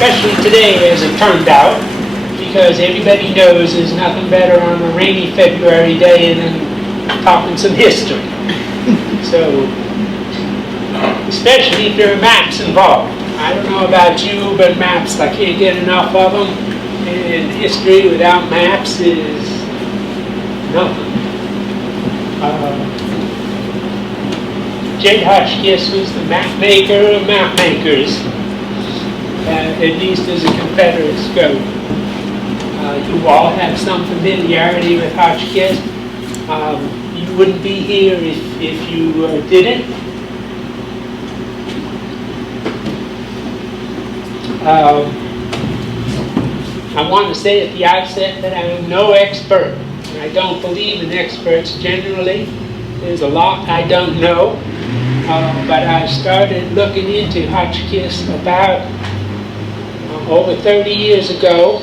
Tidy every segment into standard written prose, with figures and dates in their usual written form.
especially today as it turned out, because everybody knows there's nothing better on a rainy February day than talking some history. So, especially if there are maps involved. I don't know about you, but maps, I can't get enough of them. And history without maps is nothing. Jedediah Hotchkiss was the map maker of map makers, at least as the Confederates go. You all have some familiarity with Hotchkiss. You wouldn't be here if you didn't. I want to say at the outset that I am no expert. I don't believe in experts generally. There's a lot I don't know. But I started looking into Hotchkiss about over 30 years ago.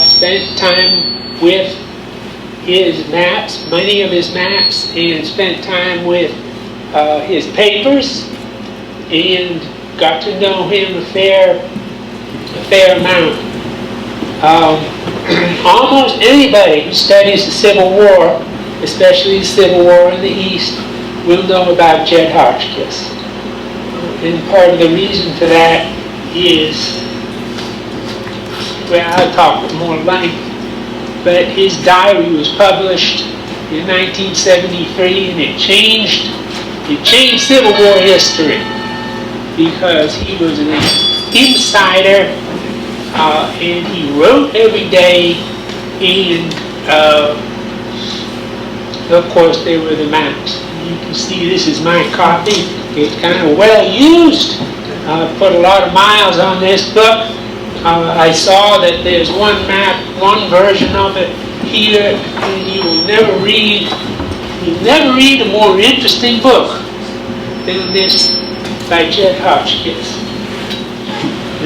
Spent time with his maps, many of his maps, and spent time with his papers, and got to know him a fair amount. Almost anybody who studies the Civil War, especially the Civil War in the East, will know about Jed Hotchkiss. And part of the reason for that is, well, I'll talk with more length, but his diary was published in 1973, and it changed Civil War history, because he was an insider, and he wrote every day, and of course there were the maps. You can see this is my copy. It's kind of well used. Put a lot of miles on this book. I saw that there's one map, one version of it here, and you'll never read a more interesting book than this by Jed Hotchkiss.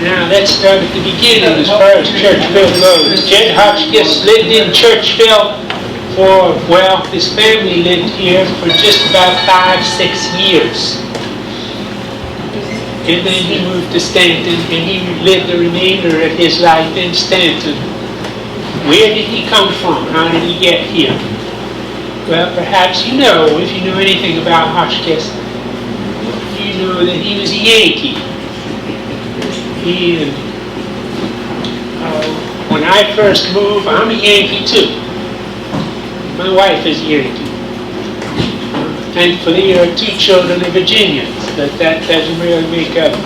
Now let's start at the beginning as far as Churchville goes. Jed Hotchkiss lived in Churchville for, well, his family lived here for just about 5-6 years. And then he moved to Stanton, and he lived the remainder of his life in Stanton. Where did he come from? How did he get here? Well, perhaps you know, if you know anything about Hotchkiss, you know that he was a Yankee. And when I first moved, I'm a Yankee too. My wife is a Yankee. Thankfully, there are 2 children of Virginians, but that doesn't really make up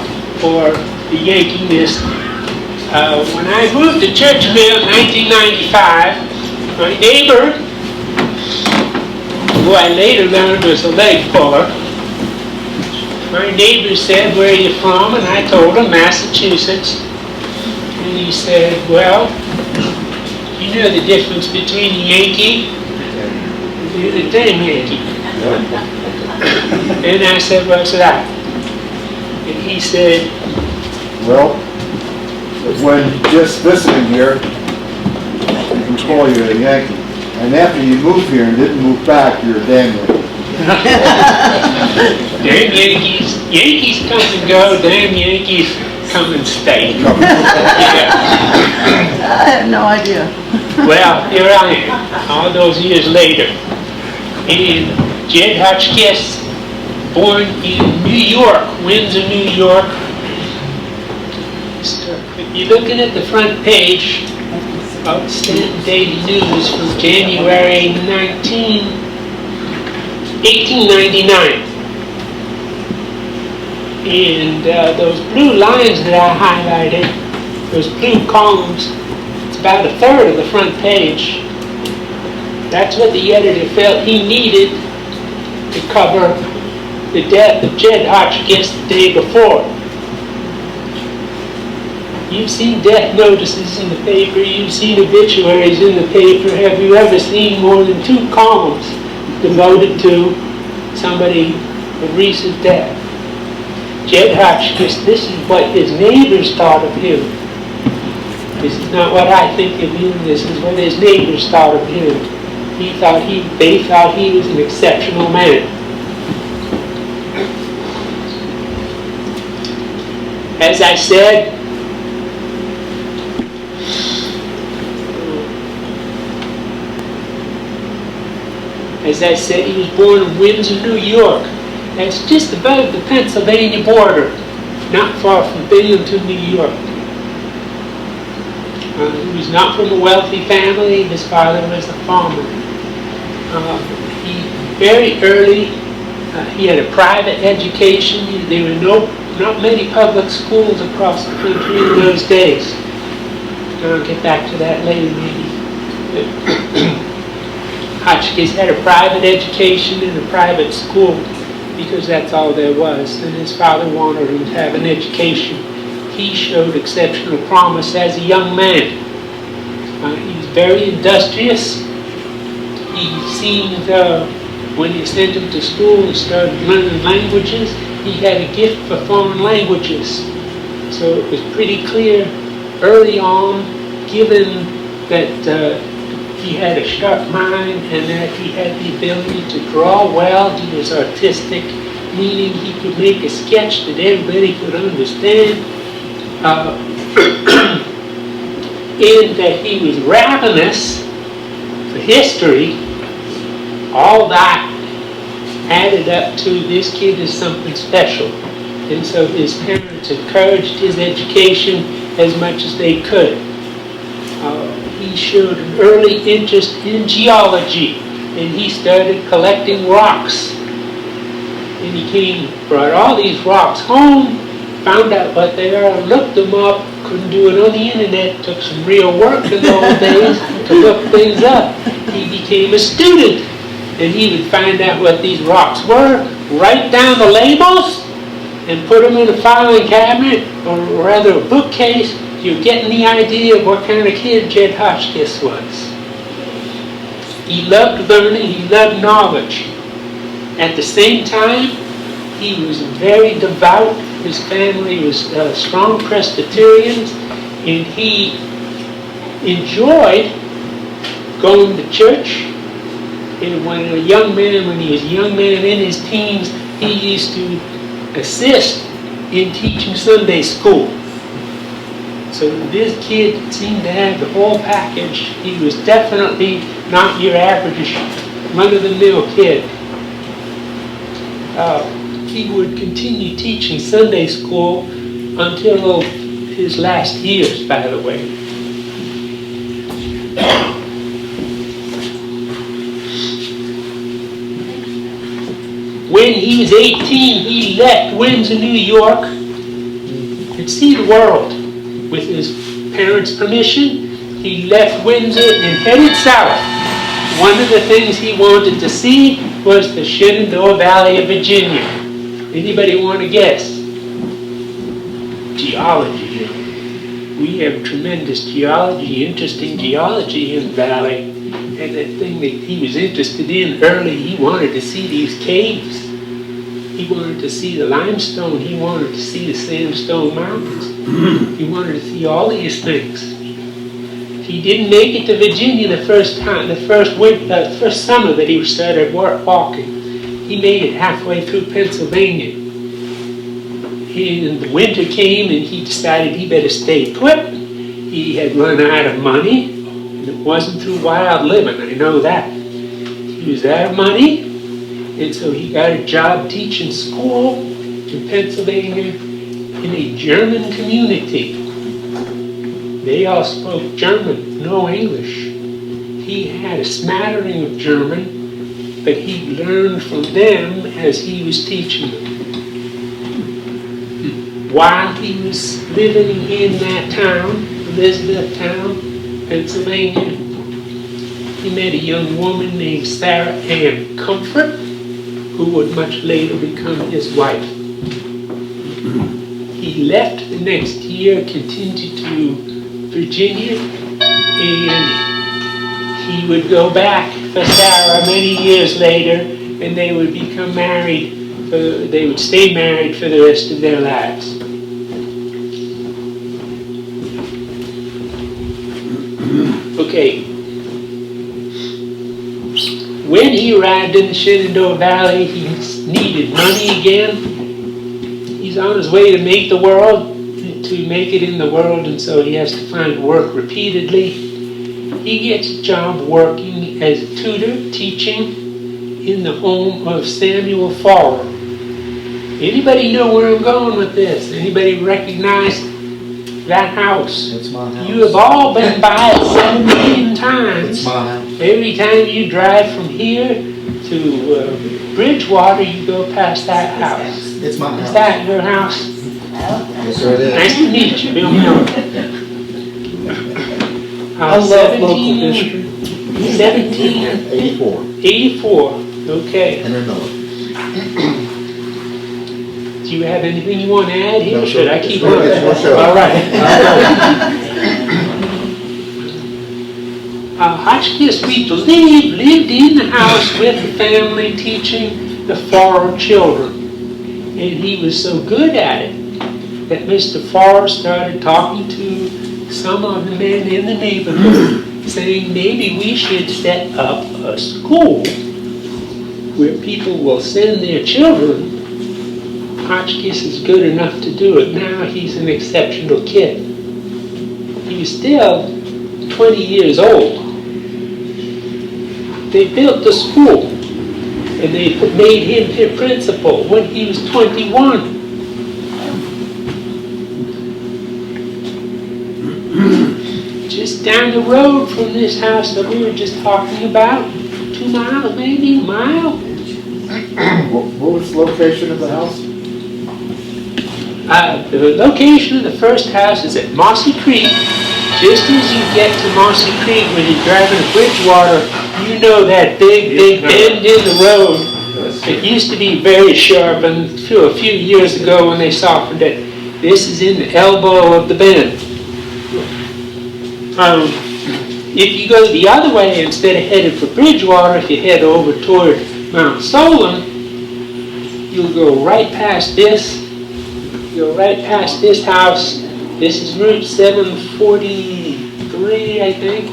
for the Yankees. When I moved to Churchville in 1995, my neighbor, who I later learned was a leg puller, my neighbor said, "Where are you from?" And I told him, "Massachusetts." And he said, "Well, you know the difference between a Yankee and a damn Yankee." And I said, "What's that?" And he said, "Well, when just visiting here, you can call you a Yankee. And after you move here and didn't move back, you're a damn Yankee." Damn Yankees. Yankees come and go, damn Yankees come and stay. Yeah. I had no idea. Well, here I am, all those years later. And Jed Hotchkiss, born in New York, Windsor, New York. If you're looking at the front page of Stanton Daily News from January 1899. And those blue lines that I highlighted, those blue columns, it's about 1/3 of the front page. That's what the editor felt he needed to cover the death of Jed Hotchkiss the day before. You've seen death notices in the paper, you've seen obituaries in the paper. Have you ever seen more than 2 columns devoted to somebody of recent death? Jed Hotchkiss, this is what his neighbors thought of him. This is not what I think of him, this is what his neighbors thought of him. They thought he was an exceptional man. As I said, As I said, he was born in Windsor, New York. That's just above the Pennsylvania border, not far from Binghamton, New York. He was not from a wealthy family. His father was a farmer. He very early, he had a private education. There were not many public schools across the country in those days. I'll get back to that later maybe. Hotchkiss had a private education in a private school because that's all there was, and his father wanted him to have an education. He showed exceptional promise as a young man. He was very industrious. He seemed, when he sent him to school and started learning languages, he had a gift for foreign languages. So it was pretty clear early on, given that he had a sharp mind and that he had the ability to draw well. He was artistic, meaning he could make a sketch that everybody could understand. In that he was ravenous for history. All that added up to this kid is something special. And so his parents encouraged his education as much as they could. He showed an early interest in geology, and he started collecting rocks. And he brought all these rocks home, found out what they are, looked them up, couldn't do it on the internet, took some real work in those days to look things up. He became a student, and he would find out what these rocks were, write down the labels, and put them in a filing cabinet, or rather a bookcase. You're getting the idea of what kind of kid Jed Hotchkiss was. He loved learning, he loved knowledge. At the same time, he was very devout. His family was strong Presbyterians, and he enjoyed going to church. And when he was a young man in his teens, he used to assist in teaching Sunday school. So this kid seemed to have the whole package. He was definitely not your average run-of-the-mill kid. He would continue teaching Sunday school until his last years, by the way. When he was 18, he left Windsor, New York, to see the world. With his parents' permission, he left Windsor and headed south. One of the things he wanted to see was the Shenandoah Valley of Virginia. Anybody want to guess? Geology. We have tremendous geology, interesting geology in the valley. And the thing that he was interested in early, he wanted to see these caves. He wanted to see the limestone. He wanted to see the sandstone mountains. He wanted to see all these things. He didn't make it to Virginia the first summer that he started walking. He made it halfway through Pennsylvania. And the winter came, and he decided he better stay put. He had run out of money, and it wasn't through wild living. I know that. He was out of money. And so he got a job teaching school in Pennsylvania in a German community. They all spoke German, no English. He had a smattering of German, but he learned from them as he was teaching them. While he was living in that town, Elizabethtown, Pennsylvania, he met a young woman named Sarah Ann Comfort, who would much later become his wife. He left the next year, continued to Virginia, and he would go back for Sarah many years later, and they would become married. They would stay married for the rest of their lives. Okay. When he arrived in the Shenandoah Valley, he needed money again. He's on his way to make it in the world, and so he has to find work repeatedly. He gets a job working as a tutor, teaching, in the home of Samuel Farrer. Anybody know where I'm going with this? Anybody recognize that house? It's my house. You have all been by it 17 times. It's my house. Every time you drive from here to Bridgewater, you go past that house. It's my house. Is that your house? Yes, sir, it is. Nice to meet you, Bill Miller. I love local history. 1784. 84, Okay. Henry Miller. Do you have anything you want to add here? No, Should sir. I keep It's going? your show. All right. Hotchkiss, we believe, lived in the house with the family teaching the Farrer children. And he was so good at it that Mr. Farrer started talking to some of the men in the neighborhood, saying maybe we should set up a school where people will send their children. Hotchkiss is good enough to do it. Now he's an exceptional kid. He was still 20 years old. They built the school and they made him their principal when he was 21. Just down the road from this house that we were just talking about, 2 miles, maybe a mile. What was the location of the house? The location of the first house is at Mossy Creek. Just as you get to Mossy Creek when you're driving to Bridgewater, you know that big bend in the road. It used to be very sharp until a few years ago when they softened it. This is in the elbow of the bend. If you go the other way, instead of headed for Bridgewater, if you head over toward Mount Solon, you'll go right past this. Go right past this house. This is Route 743, I think.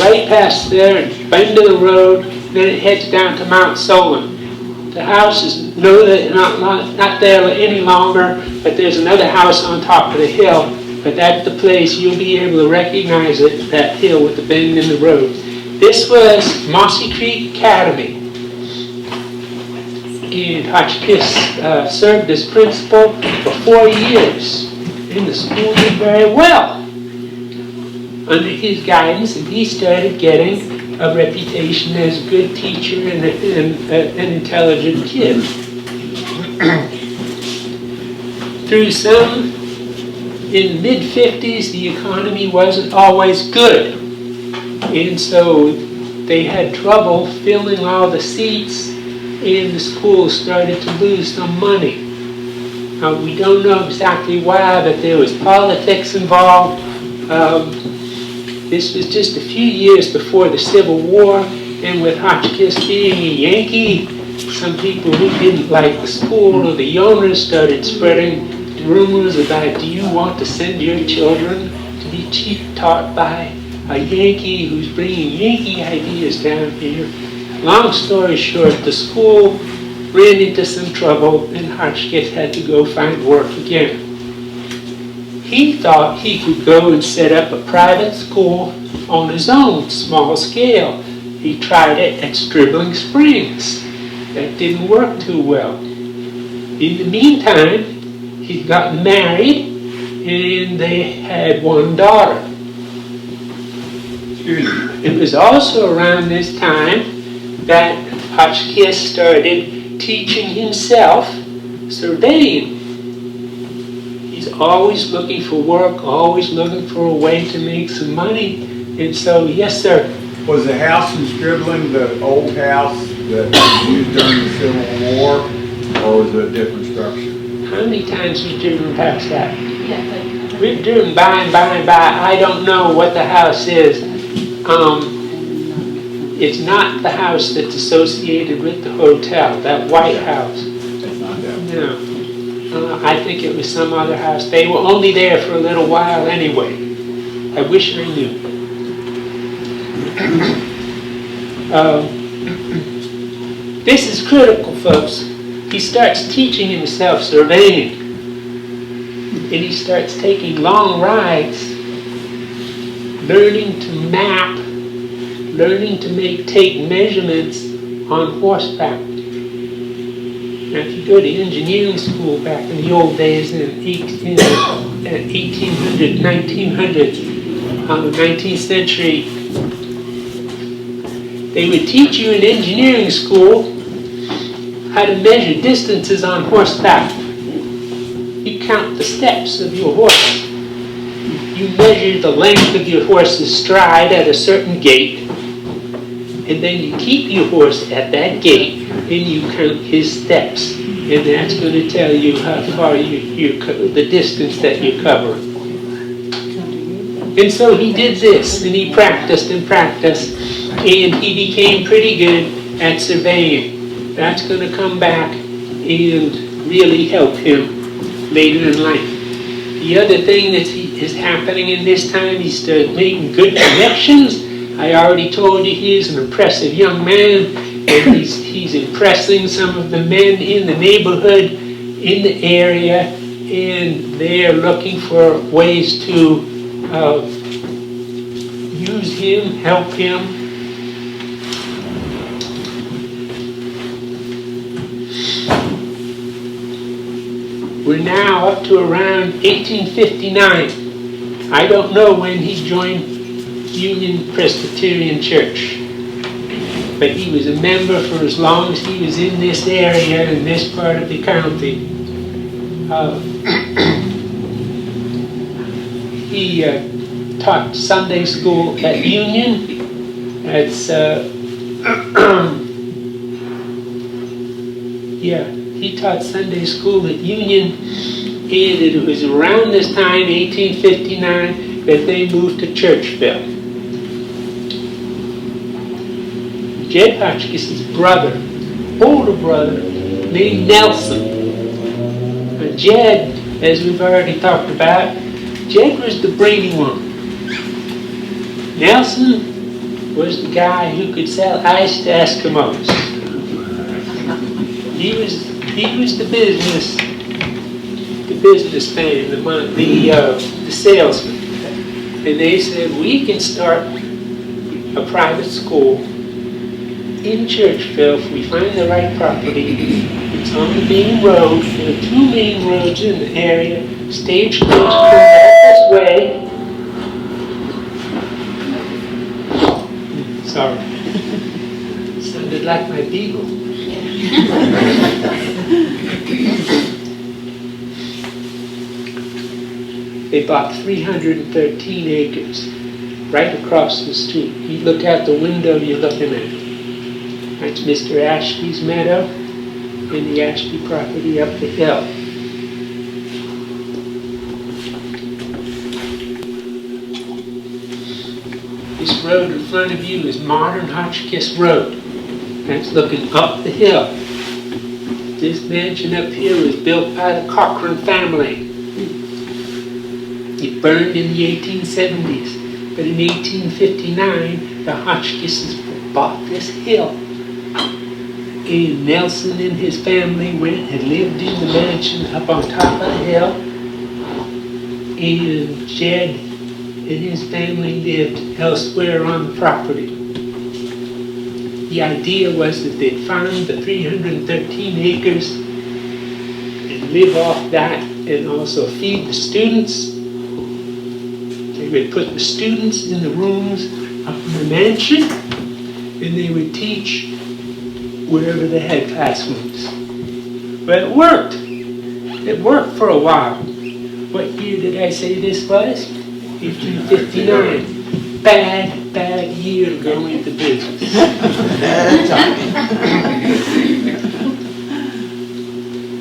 Right past there, bend of the road, then it heads down to Mount Solon. The house is not there any longer, but there's another house on top of the hill. But that's the place you'll be able to recognize it, that hill with the bend in the road. This was Mossy Creek Academy. And Hotchkiss served as principal for 4 years. And the school did very well under his guidance, and he started getting a reputation as a good teacher and an intelligent kid. Through some, in the mid-50s, the economy wasn't always good. And so they had trouble filling all the seats, and the school started to lose some money. We don't know exactly why, but there was politics involved. This was just a few years before the Civil War, and with Hotchkiss being a Yankee, some people who didn't like the school or the owners started spreading rumors about, do you want to send your children to be taught by a Yankee who's bringing Yankee ideas down here? Long story short, the school ran into some trouble and Hotchkiss had to go find work again. He thought he could go and set up a private school on his own, small scale. He tried it at Stribling Springs. That didn't work too well. In the meantime, he got married and they had one daughter. It was also around this time that Hotchkiss started teaching himself surveying. He's always looking for work, always looking for a way to make some money. And so, yes, sir. Was the house in Stribling the old house that was used during the Civil War, or was it a different structure? How many times have you driven past that? We've driven by and by and by. I don't know what the house is. It's not the house that's associated with the hotel, that white house. It's not that. No. I think it was some other house. They were only there for a little while anyway. I wish I knew. This is critical, folks. He starts teaching himself surveying. And he starts taking long rides, learning to map, learning to take measurements on horseback. Now, if you go to engineering school back in the old days in 1800, 1900, 19th century, they would teach you in engineering school how to measure distances on horseback. You count the steps of your horse. You measure the length of your horse's stride at a certain gait, and then you keep your horse at that gait, and you count his steps, and that's going to tell you how far the distance that you're covering. And so he did this, and he practiced and practiced, and he became pretty good at surveying. That's going to come back and really help him later in life. The other thing that is happening in this time, he started making good connections. I already told you he's an impressive young man, and he's impressing some of the men in the neighborhood, in the area, and they're looking for ways to use him, help him. We're now up to around 1859. I don't know when he joined Union Presbyterian Church, but he was a member for as long as he was in this area, in this part of the county. He taught Sunday school at Union. That's, he taught Sunday school at Union, and it was around this time, 1859, that they moved to Churchville. Jed Hotchkiss' brother, older brother, named Nelson. Now Jed, as we've already talked about, Jed was the brainy one. Nelson was the guy who could sell ice to Eskimos. He was the businessman, the salesman. And they said, we can start a private school in Churchville if we find the right property. It's on the main road. There are two main roads in the area. Stagecoach comes out this way. Sorry. Sounded like my beagle. They bought 313 acres right across the street. You look out the window, you're looking at it. That's Mr. Ashby's meadow and the Ashby property up the hill. This road in front of you is modern Hotchkiss Road. That's looking up the hill. This mansion up here was built by the Cochran family. It burned in the 1870s, but in 1859, the Hotchkisses bought this hill. And Nelson and his family went and lived in the mansion up on top of the hill. And Jed and his family lived elsewhere on the property. The idea was that they'd farm the 313 acres and live off that and also feed the students. They would put the students in the rooms up in the mansion, and they would teach wherever they had classrooms. But it worked. It worked for a while. What year did I say this was? 1859. Bad year to go into business.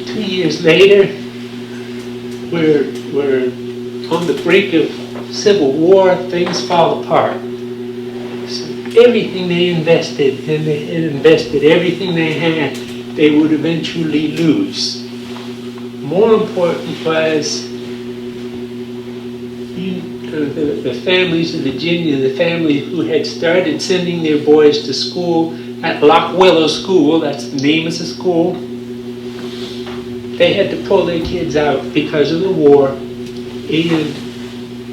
2 years later, we're on the brink of Civil War. Things fall apart. So everything they invested, and they had invested everything they had, they would eventually lose. More important was the families in Virginia, the family who had started sending their boys to school at Lock Willow School, that's the name of the school, they had to pull their kids out because of the war, and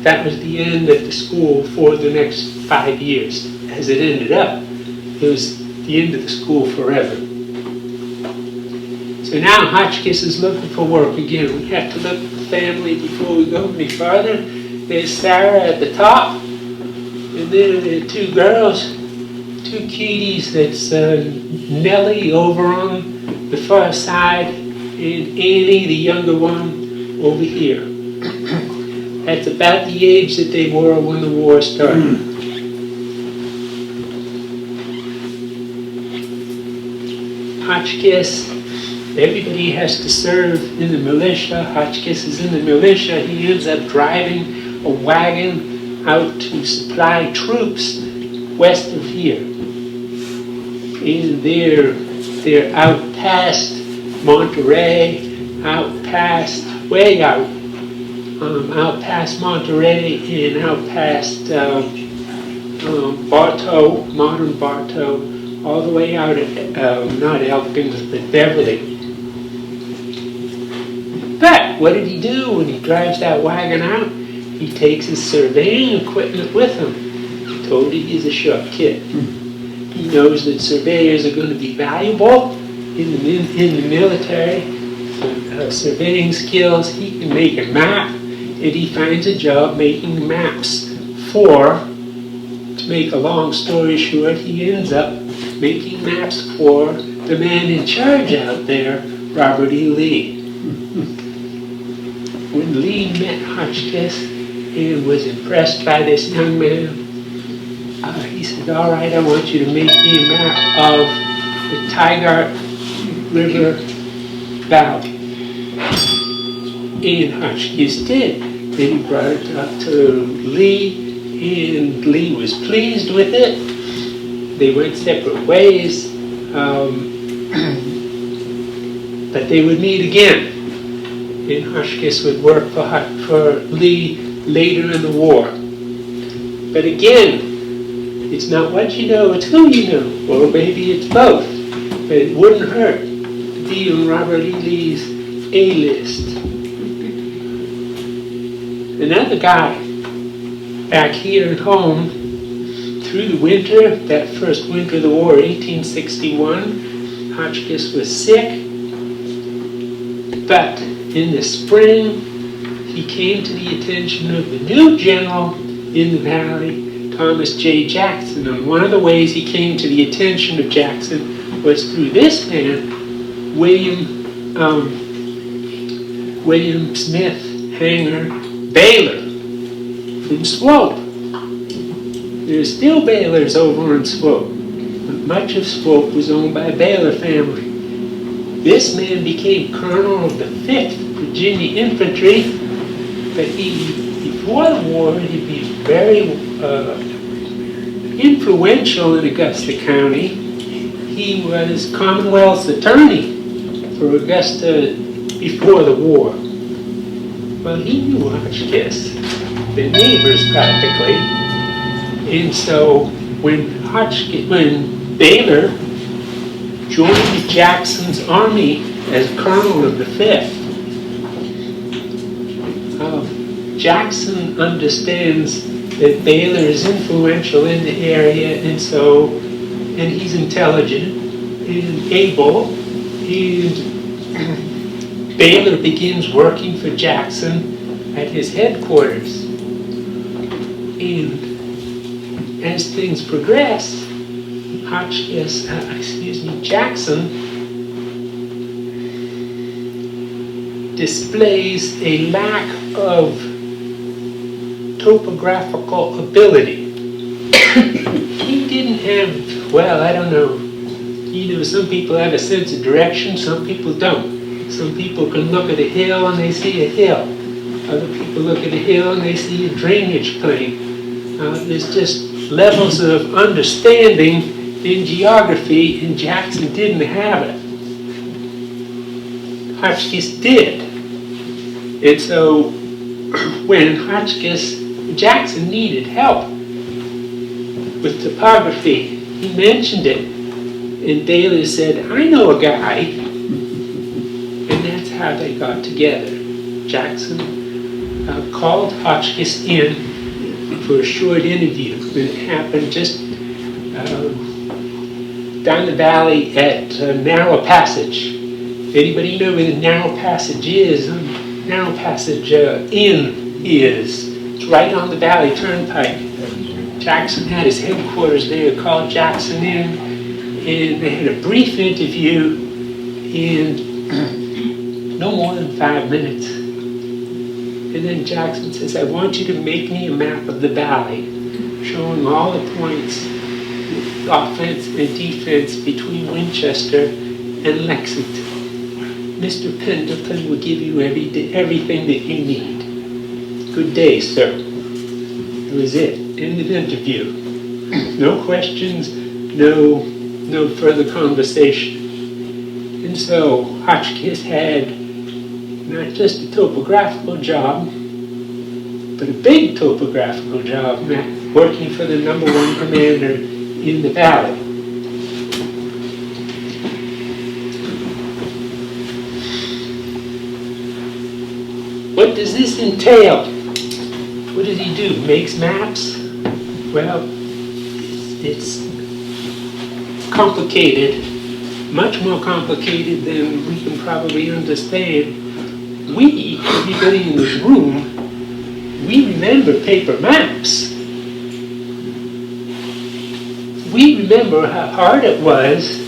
that was the end of the school for the next 5 years. As it ended up, the end of the school forever. So now Hotchkiss is looking for work again. We have to look at the family before we go any farther. There's Sarah at the top, and then there are two girls, two cuties. That's Nellie over on the far side, and Annie, the younger one, over here. That's about the age that they were when the war started. Hotchkiss, everybody has to serve in the militia. Hotchkiss is in the militia. He ends up driving a wagon out to supply troops west of here. And they're out past Monterey, way out past Monterey and out past Bartow, modern Bartow, all the way out at, not Elkins, but Beverly. But what did he do when he drives that wagon out? He takes his surveying equipment with him. He told you he's a sharp kid. He knows that surveyors are going to be valuable in the military. Surveying skills, he can make a map, and he finds a job making maps to make a long story short, he ends up making maps for the man in charge out there, Robert E. Lee. When Lee met Hotchkiss and was impressed by this young man, he said, all right, I want you to make me a map of the Tigard River Valley. And Hotchkiss did. Then he brought it up to Lee, and Lee was pleased with it. They went separate ways, but they would meet again. And Hotchkiss would work for Lee later in the war. But again, it's not what you know, it's who you know. Or maybe it's both. But it wouldn't hurt to be on Robert E. Lee's A-list. Another guy back here at home, through the winter, that first winter of the war, 1861, Hotchkiss was sick. But in the spring, he came to the attention of the new general in the valley, Thomas J. Jackson. And one of the ways he came to the attention of Jackson was through this man, William Smith Hanger Baylor from Swope. There's still Baylors over in Swope, but much of Swope was owned by Baylor family. This man became colonel of the 5th Virginia Infantry, but before the war, he'd be very influential in Augusta County. He was Commonwealth's attorney for Augusta before the war. Well, he knew Hotchkiss, the neighbors practically. And so when Baylor joined Jackson's army as colonel of the 5th, Jackson understands that Baylor is influential in the area, and he's intelligent and able, and Baylor begins working for Jackson at his headquarters. And as things progress, Jackson displays a lack of topographical ability. He didn't have, well, I don't know. Some people have a sense of direction, some people don't. Some people can look at a hill and they see a hill. Other people look at a hill and they see a drainage plain. There's just levels of understanding in geography, and Jackson didn't have it. Hotchkiss did. And so when Jackson needed help with topography, he mentioned it, and Baylor said, I know a guy, and that's how they got together. Jackson called Hotchkiss in for a short interview. It happened just down the valley at Narrow Passage. If anybody know where the Narrow Passage is, Narrow Passage Inn is. It's right on the Valley Turnpike. Jackson had his headquarters there called Jackson Inn, and they had a brief interview in no more than 5 minutes. And then Jackson says, I want you to make me a map of the valley, showing all the points, offense and defense between Winchester and Lexington. Mr. Pendleton will give you everything that you need. Good day, sir. That was it. End of interview. No questions, no further conversation. And so Hotchkiss had not just a topographical job, but a big topographical job, working for the #1 commander in the valley. What does this entail? What does he do? Makes maps? Well, it's complicated, much more complicated than we can probably understand. We, everybody in this room, we remember paper maps. We remember how hard it was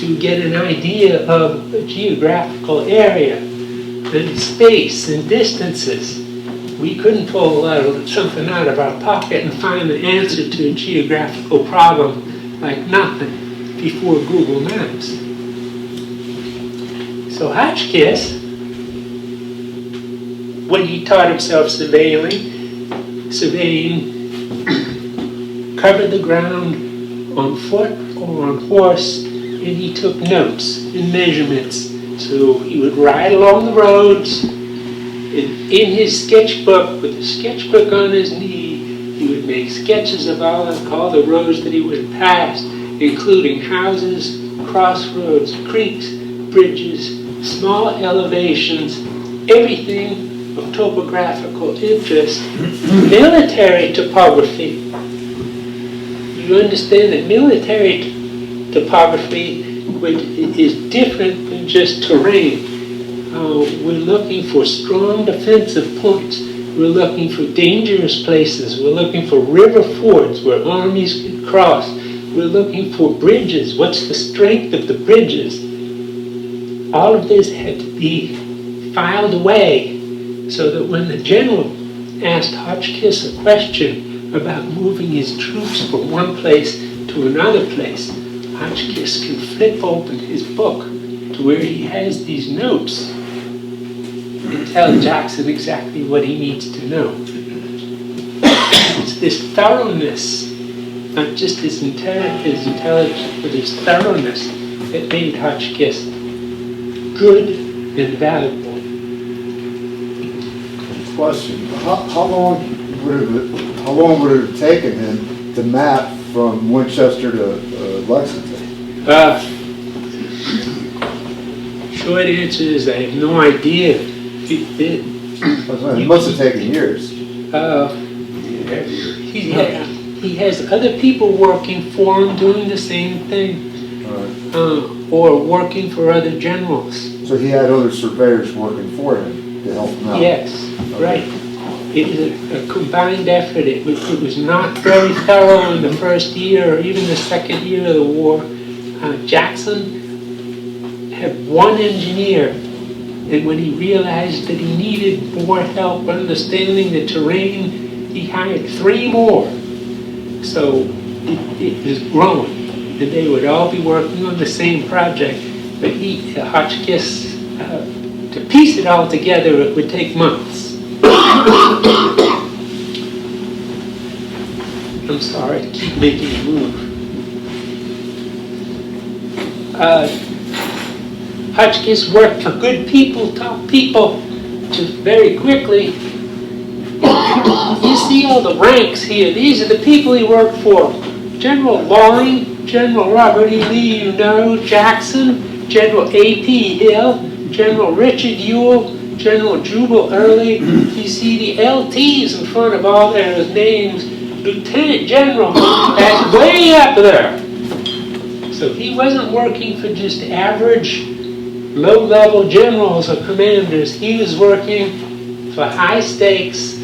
to get an idea of a geographical area and space and distances. We couldn't pull something out of our pocket and find the answer to a geographical problem like nothing before Google Maps. So Hotchkiss, when he taught himself surveying, covered the ground on foot or on horse, and he took notes and measurements. So he would ride along the roads, and in his sketchbook, with the sketchbook on his knee, he would make sketches of all the roads that he would pass, including houses, crossroads, creeks, bridges, small elevations, everything of topographical interest. Military topography. You understand that military topography is different than just terrain. We're looking for strong defensive points. We're looking for dangerous places. We're looking for river fords where armies can cross. We're looking for bridges. What's the strength of the bridges? All of this had to be filed away so that when the general asked Hotchkiss a question about moving his troops from one place to another place, Hotchkiss can flip open his book to where he has these notes and tell Jackson exactly what he needs to know. It's this thoroughness, not just his intelligence, but his thoroughness that made Hotchkiss good and valuable. Question, how long would it have taken him to map from Winchester to Lexington? Short answer is I have no idea. It must have taken years. He has other people working for him doing the same thing, or working for other generals. So he had other surveyors working for him to help him out? Yes, right. It was a combined effort. It was not very thorough in the first year or even the second year of the war. Jackson had one engineer, and when he realized that he needed more help understanding the terrain, he hired 3 more. So it was growing, and they would all be working on the same project. But Hotchkiss, to piece it all together, it would take months. I'm sorry to keep making you move. Hotchkiss worked for good people, top people, just very quickly. You see all the ranks here. These are the people he worked for. General Loring, General Robert E. Lee, Jackson, General A.P. Hill, General Richard Ewell, General Jubal Early. You see the LTs in front of all their names. Lieutenant General, that's way up there. So he wasn't working for just average low-level generals or commanders. He was working for high stakes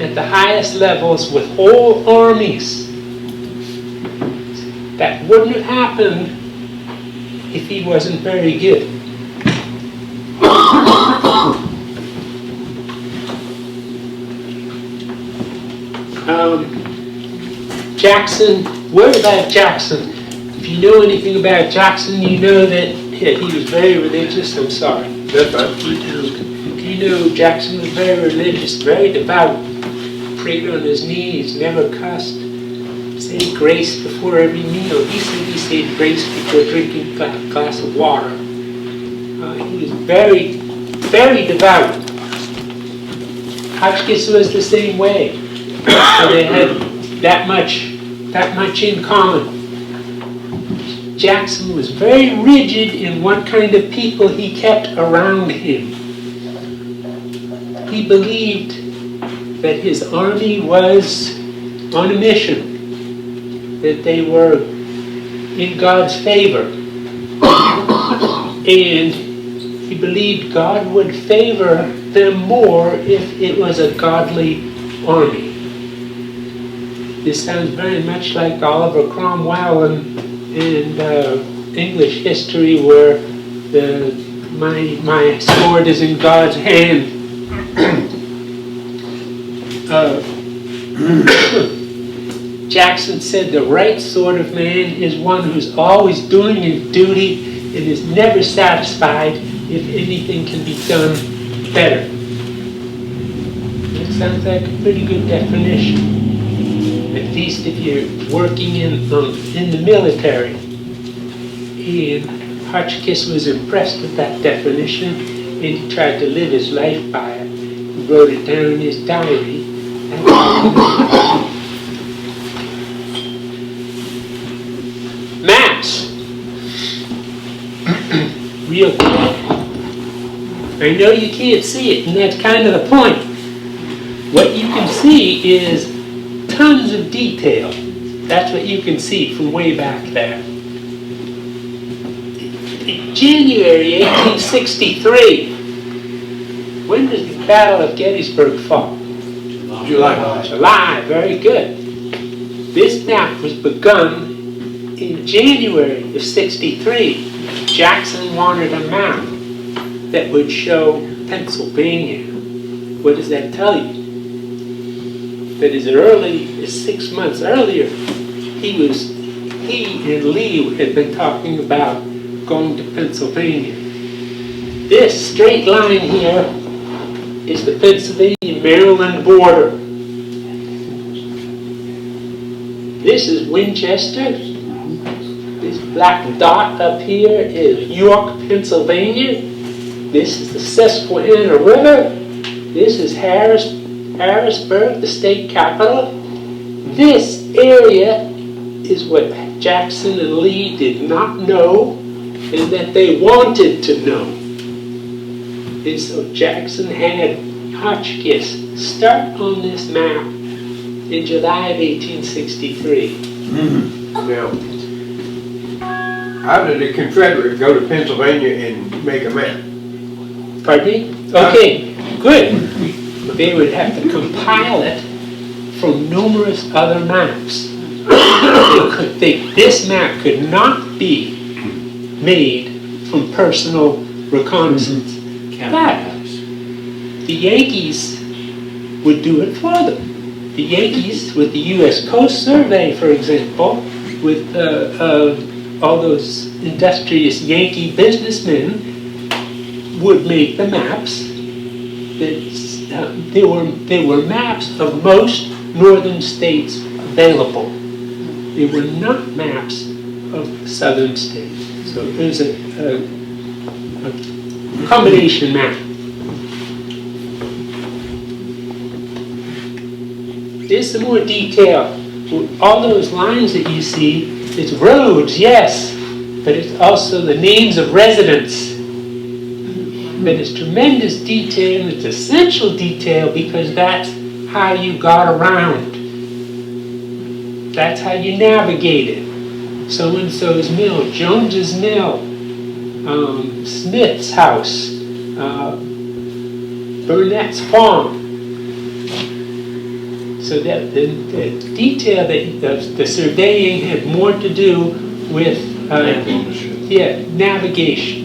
at the highest levels with whole armies. That wouldn't have happened if he wasn't very good. Jackson, word about Jackson. If you know anything about Jackson, you know that he was very religious. I'm sorry. That's right. You know Jackson was very religious, very devout. Prayed on his knees, never cussed. Said grace before every meal. He said he said grace before drinking a glass of water. He was very, very devout. Hotchkiss was the same way. So they had that much in common. Jackson was very rigid in what kind of people he kept around him. He believed that his army was on a mission, that they were in God's favor. And he believed God would favor them more if it was a godly army. This sounds very much like Oliver Cromwell in English history, where my sword is in God's hand. Jackson said the right sort of man is one who's always doing his duty and is never satisfied if anything can be done better. That sounds like a pretty good definition. At least if you're working in the military. And Hotchkiss was impressed with that definition, and he tried to live his life by it. He wrote it down in his diary. Maps. Real quick. I know you can't see it, and that's kind of the point. What you can see is tons of detail. That's what you can see from way back there. In January 1863, when does the Battle of Gettysburg fall? July, very good. This map was begun in January of 63. Jackson wanted a map that would show Pennsylvania. What does that tell you? That as early as 6 months earlier, he and Lee had been talking about going to Pennsylvania. This straight line here is the Pennsylvania-Maryland border. This is Winchester. This black dot up here is York, Pennsylvania. This is the Susquehanna River. This is Harrisburg, the state capital. This area is what Jackson and Lee did not know and that they wanted to know. And so Jackson had Hotchkiss start on this map in July of 1863. Now, how did the Confederates go to Pennsylvania and make a map? Pardon me? Okay, good. They would have to compile it from numerous other maps. This map could not be made from personal reconnaissance. But the Yankees would do it for them. The Yankees, with the U.S. Coast Survey, for example, with all those industrious Yankee businessmen, would make the maps. There were maps of most northern states available. There were not maps of the southern states. So there's a combination map. There's some more detail. All those lines that you see, it's roads, yes, but it's also the names of residents. But it's tremendous detail, and it's essential detail because that's how you got around. That's how you navigated. so-and-so's mill, Jones's mill, Smith's house, Burnett's farm. So that the detail that the surveying had more to do with navigation.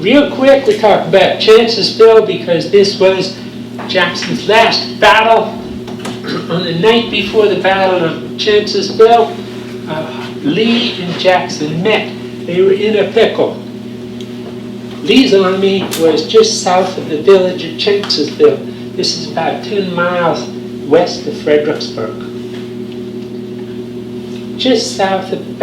Real quick, we talk about Chancellorsville because this was Jackson's last battle. On the night before the Battle of Chancellorsville, Lee and Jackson met. They were in a pickle. Lee's army was just south of the village of Chancellorsville. This is about 10 miles west of Fredericksburg. Just south of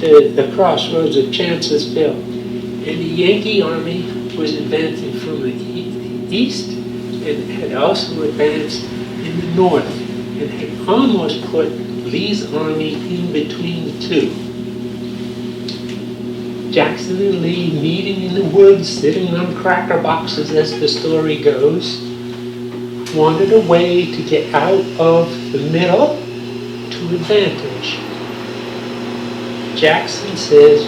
the crossroads of Chancellorsville. And the Yankee army was advancing from the east and had also advanced in the north and had almost put Lee's army in between the two. Jackson and Lee meeting in the woods, sitting on cracker boxes as the story goes, wanted a way to get out of the middle to advantage. Jackson says,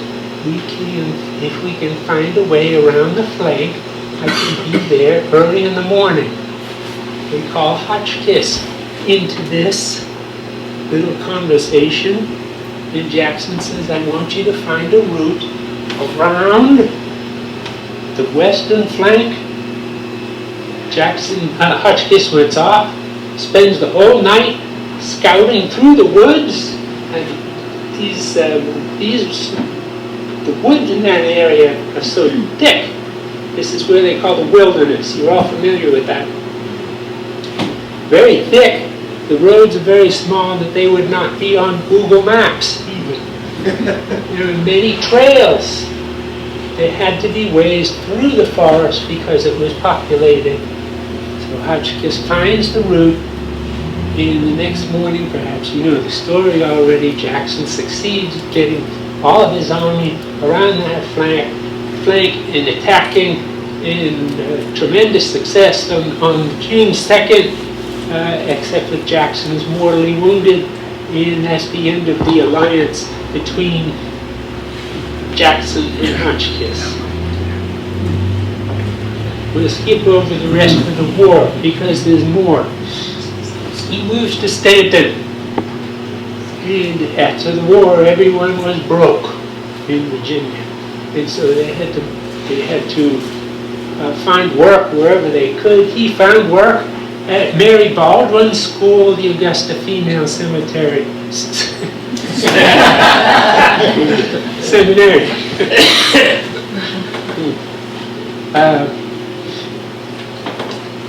if we can find a way around the flank, I can be there early in the morning. They call Hotchkiss into this little conversation, and Jackson says, I want you to find a route around the western flank. Hotchkiss went off, spends the whole night scouting through the woods, and the woods in that area are so thick. This is where they call the wilderness. You're all familiar with that. Very thick. The roads are very small that they would not be on Google Maps even. There are many trails. There had to be ways through the forest because it was populated. So Hotchkiss finds the route. And the next morning, perhaps you know the story already, Jackson succeeds in getting all of his army around that flank and attacking in tremendous success on June 2nd, except that Jackson is mortally wounded, and that's the end of the alliance between Jackson and Hotchkiss. We'll skip over the rest of the war because there's more. He moves to Stanton, and after the war, everyone was broke in Virginia, and so they had to find work wherever they could. He found work at Mary Baldwin's school, the Augusta Female Cemetery. Seminary.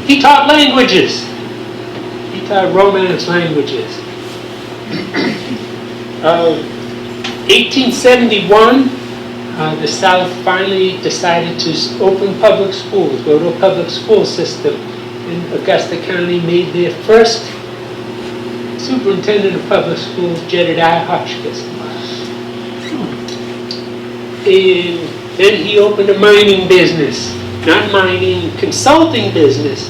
He taught languages. He taught Romance languages. 1871, the South finally decided to open public schools, go to a public school system. And Augusta County made their first superintendent of public schools, Jedediah Hotchkiss. And then he opened a mining business, not mining, consulting business.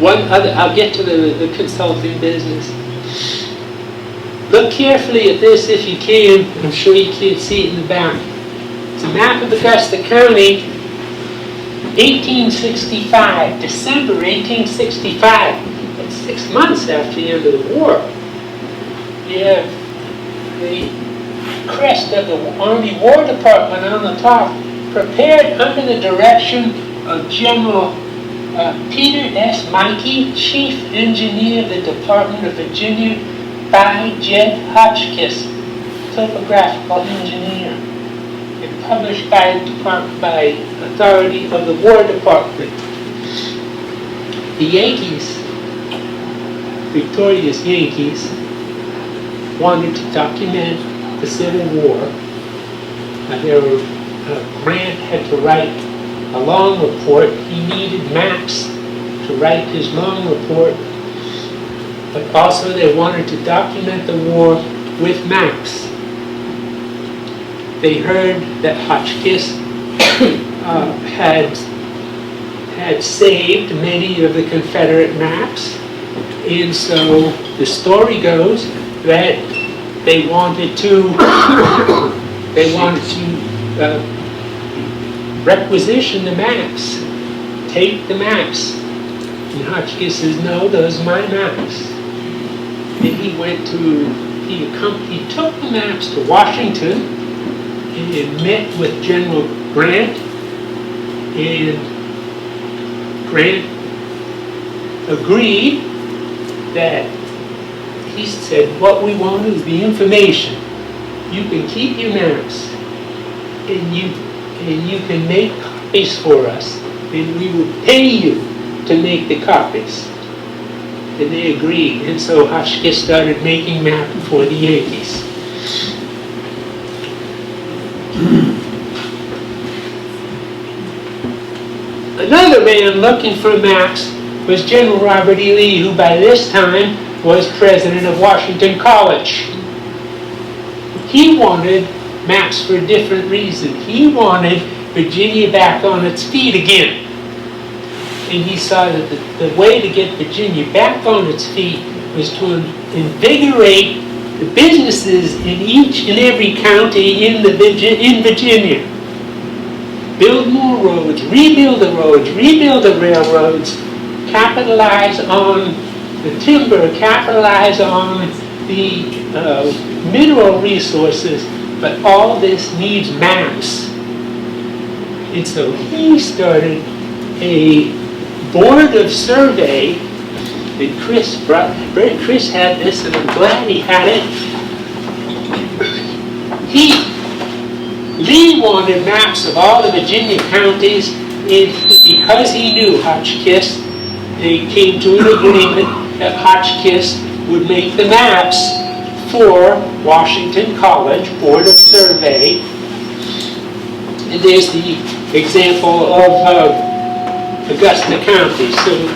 I'll get to the consulting business. Look carefully at this if you can. I'm sure you can't see it in the back. It's a map of Augusta County, 1865, December 1865. That's 6 months after the end of the war. You have the crest of the Army War Department on the top, prepared under the direction of General Peter S. Mikey, Chief Engineer of the Department of Virginia, by Jed Hotchkiss, Topographical Engineer, and published by authority of the War Department. The Yankees, victorious Yankees, wanted to document the Civil War. Grant had to write a long report. He needed maps to write his long report, but also they wanted to document the war with maps. They heard that Hotchkiss had had saved many of the Confederate maps, and so the story goes that they wanted to requisition the maps, take the maps. And Hotchkiss says, no, those are my maps. And he took the maps to Washington and met with General Grant, and Grant agreed that, he said, what we want is the information. You can keep your maps, and you can make copies for us, and we will pay you to make the copies. And they agreed, and so Hotchkiss started making maps for the Yankees. Another man looking for maps was General Robert E. Lee, who by this time was president of Washington College. He wanted maps for a different reason. He wanted Virginia back on its feet again. And he saw that the way to get Virginia back on its feet was to invigorate the businesses in each and every county in Virginia. Build more roads, rebuild the railroads, capitalize on the timber, capitalize on the mineral resources, but all this needs maps. And so he started a board of survey that Chris had this, and I'm glad he had it. Lee wanted maps of all the Virginia counties, and because he knew Hotchkiss, they came to an agreement that Hotchkiss would make the maps for Washington College Board of Survey. And there's the example of Augusta County. So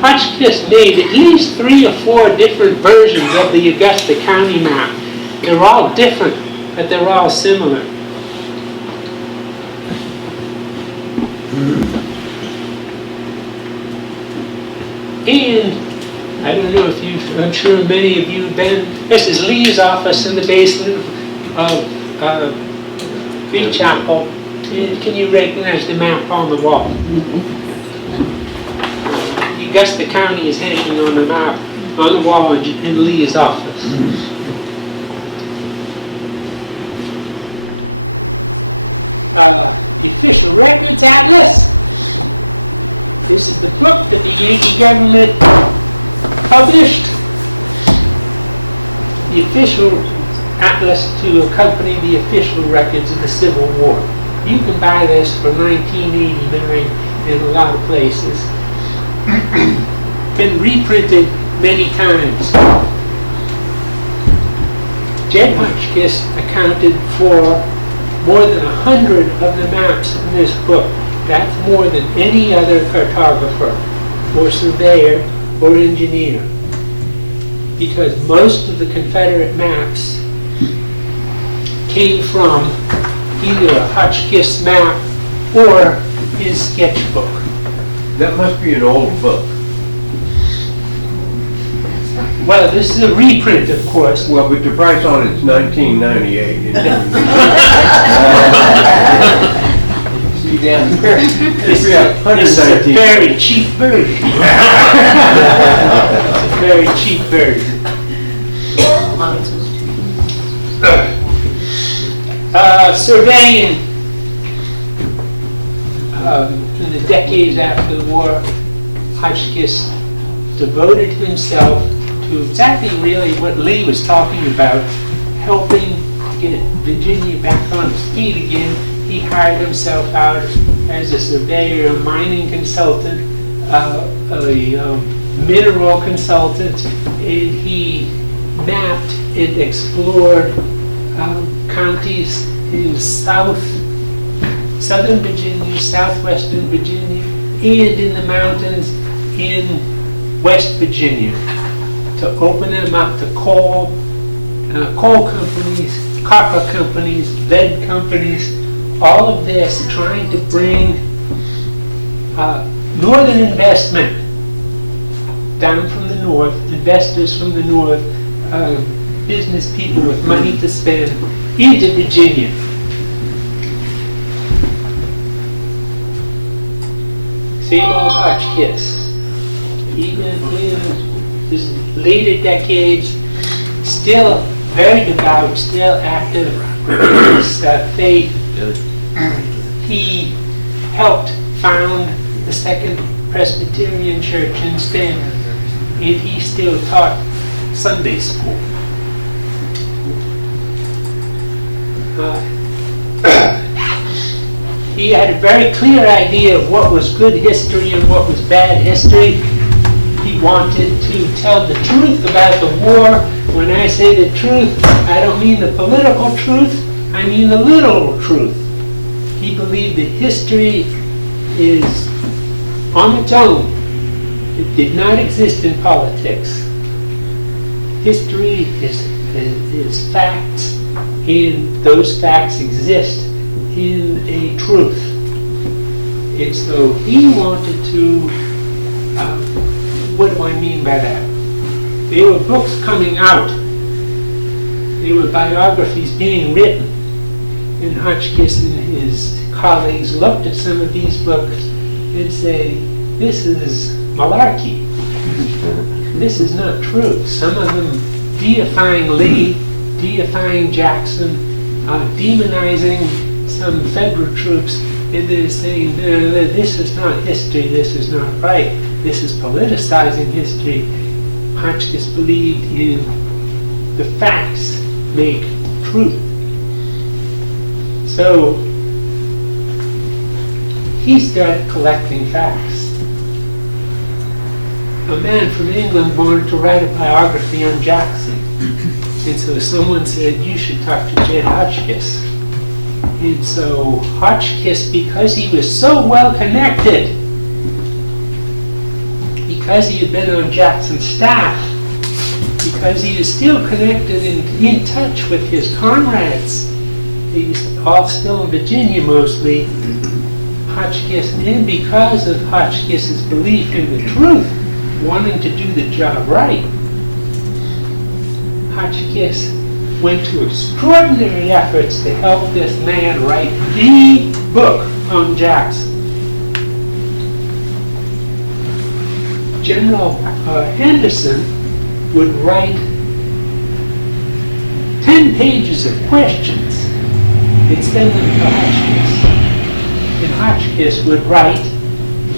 Hotchkiss made at least 3 or 4 different versions of the Augusta County map. They're all different, but they're all similar. And I don't know if I'm sure many of you have been, this is Lee's office in the basement of Big Chapel. And can you recognize the map on the wall? Augusta County is hanging on the map on the wall in Lee's office. The Official Records Atlas. This is the book that the Yankee government published. The official atlas to accompany the official records of the Civil War. You can buy this for $19.89 in a lot of places. Been reprinted many times. Jed Hotchkiss accounted for more than 100 of the maps in this book. That's more than any other cartographer, or surveyor, or engineer. Because most of the Confederate maps came from either a Hotchkiss map or his sketchbook. That must be an old book. Well, this is a reprint, of course. Well, but the price on it's $19.98. See down there? This is a very cheap version. It's a very cheap version. Surveying in the decades after the war, Hotchkiss devoted himself to exactly really what Lee was talking about, helping get Virginia back on its feet again. He hired himself out as a surveyor, a mining consultant, a mineral consultant, and he mapped and explored counties in southern Virginia, southwestern Virginia, and in the mountains in West Virginia, to open them up to coal companies, copper companies, lead companies, all of this trying to bring Northern investment, down from the north, investors from the north, business people with money to spend, into Virginia. Same old Hotchkiss. Even in his later decades, still very devout, still active in his faith. He helped found the Second Presbyterian Church in Stanford, and he still taught Sunday school. He had a very clear idea of what was good history and what was bad history. He wanted to tell the truth about the war. When I say the truth, I don't mean the political truth, I mean the literal truth. He believed that history is on its own. It did not exist in politics. History is facts, and those facts exist in a truth. And so he wanted to, what do I mean by that? There were books coming out. There were biographies being written. And Hotchkiss and his colleagues looked at some of these books and say, this is malarkey. This is not true. Some of them deifying Lee, deifying Jackson, demonizing some federal troops, and they're saying, no, this is not history, this is not right, this is politicizing history. Hotchkiss believed in the facts make truth. So he started collecting facts. A man from England wanted to write a biography on Jackson. And so someone said, you should talk to Jed Hotchkiss. And so Hotchkiss, because he was so well connected, because he had been on Jackson's staff, because he was still connected and in touch with his comrades, he was all still in Virginia mostly, Hotchkiss, and because of Hotchkiss's belief in the truth, wanting to do the job right, Hotchkiss went to extraordinary efforts to help this man write the book on Jackson. General Henderson would write 10 pages of questions and send them to Hotchkiss. And Hotchkiss would write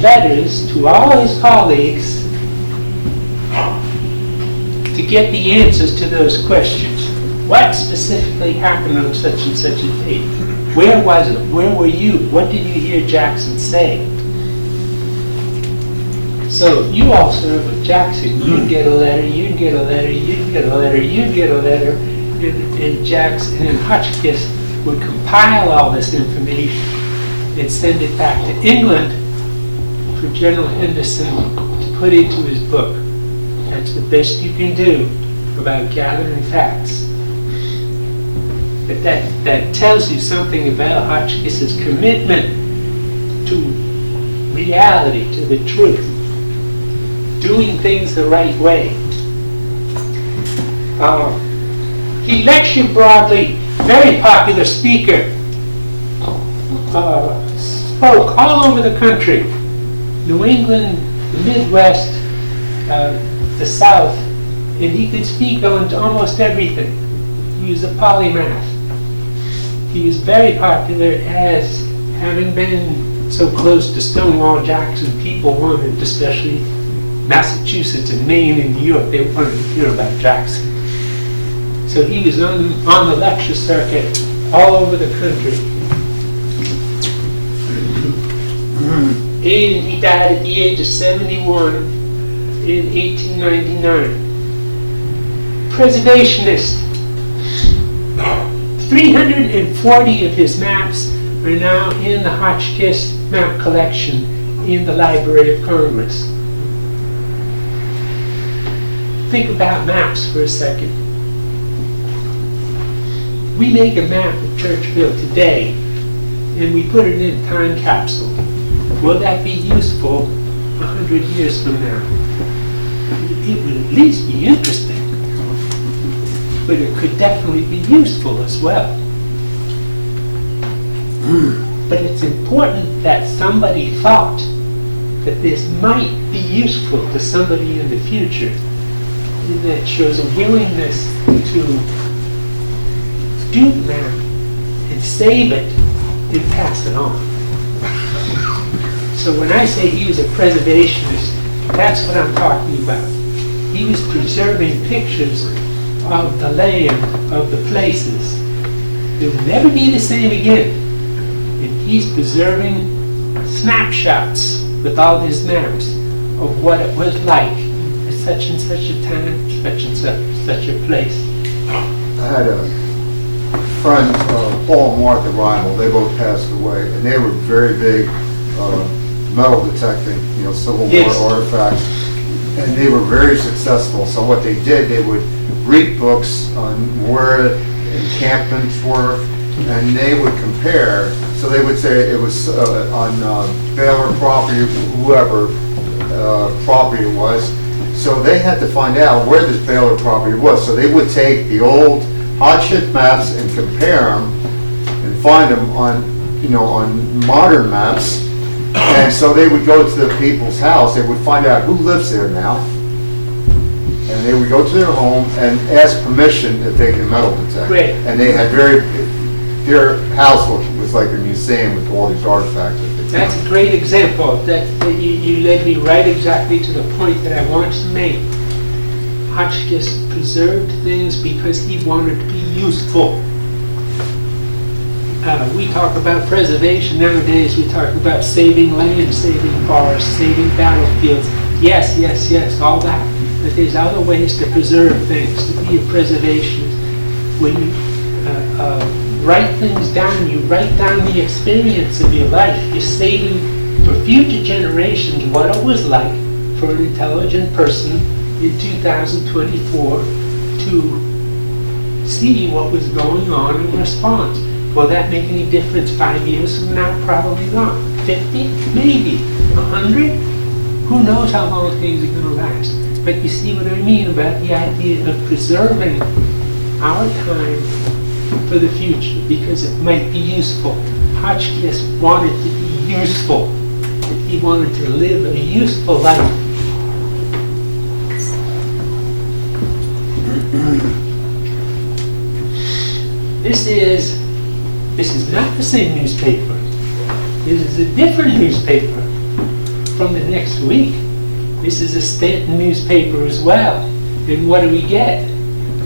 letters to all his colleagues to get the answers to those questions. What specifically happened on such and such a date? Where was it? Where were you? What did you hear Jackson say? So if you all serve with Jackson, you'd get a letter, you'd get a letter, you'd get a letter, you'd get a letter, and Jackson and Hotchkiss would compile all this information and send it back to England for General Henderson to put into his book. That's the best you can do about gathering facts. But that tells you something about Hotchkiss's commitment to reality, to the truth, doing things the right way. He lectured broadly, very popular speaker, spoke all over the country, New England, the Midwest, the South, and he could speak on almost everything. He was a polymath. He was very popular as, having been so close to Stonewall Jackson, people wanted, especially Massachusetts and Maine and New York, they wanted to hear about Jackson. So he was on the lecture circuit all over the country. And he died at the age of 71 in 1899. Preservationist. 340 of his maps are now in the Hotchkiss map collection in the Library of Congress. Think about maps for a second. We make a map of Churchville today and we put it in a time capsule. Will that be useful 100 years from now? It would at least be interesting, but it could definitely be useful as well. But it's important that somebody thought that this might be useful to somebody in the future. And that shows a willingness to do the map and save it and pass it on. So when I say he was a preservationist, that's what I'm talking about. He was preserving pictures of the land, of the places. They will never be the same again. And he's preserving snapshots with all his maps of what it was like at such and such a time, such and such a place. I had a friend, Paul and Martha Rymel, they both passed away, and they were very big metal detecting, Civil Yes. War artifacts, and they were very successful. So what they did, they would read books on where encampments were, and they would compare. So they would say it was on Baylor property, whoever property it was. So they had to find out where this Baylor property was. So they would take the old Hotchkiss maps and compare them and find them on modern maps. And so they would go to the people's house. They would find out who lives there now. And they would go to their home and ask permission if they can metal detect. Great. And they had their house was like a museum with all these artifacts. That's a great example. That you led me right exactly to the point that I wanted to make. Hotchkiss preserved things because he wanted to be useful. We talk about preservation nowadays. We talk about saving land, saving forests, saving battlefields. Yes, yes, yes, all that. But there's other ways to preserve things, to be a preservationist. When you write things down, you write down the experience of your life. You're saving for future generations what it was like for an intelligent person in 2024 to see what was going on in response. Will that make any difference 5 years from now? Probably not. 50? Maybe. 100? Who knows how long things are going to last? But you see what I mean about the idea of preserving our time for the future because it might be useful. Hotchkiss wanted to be useful. He wanted to live a useful life. This is not the same newspaper. This is a different newspaper from the next week. This is a Stanton newspaper as well. And what do we get?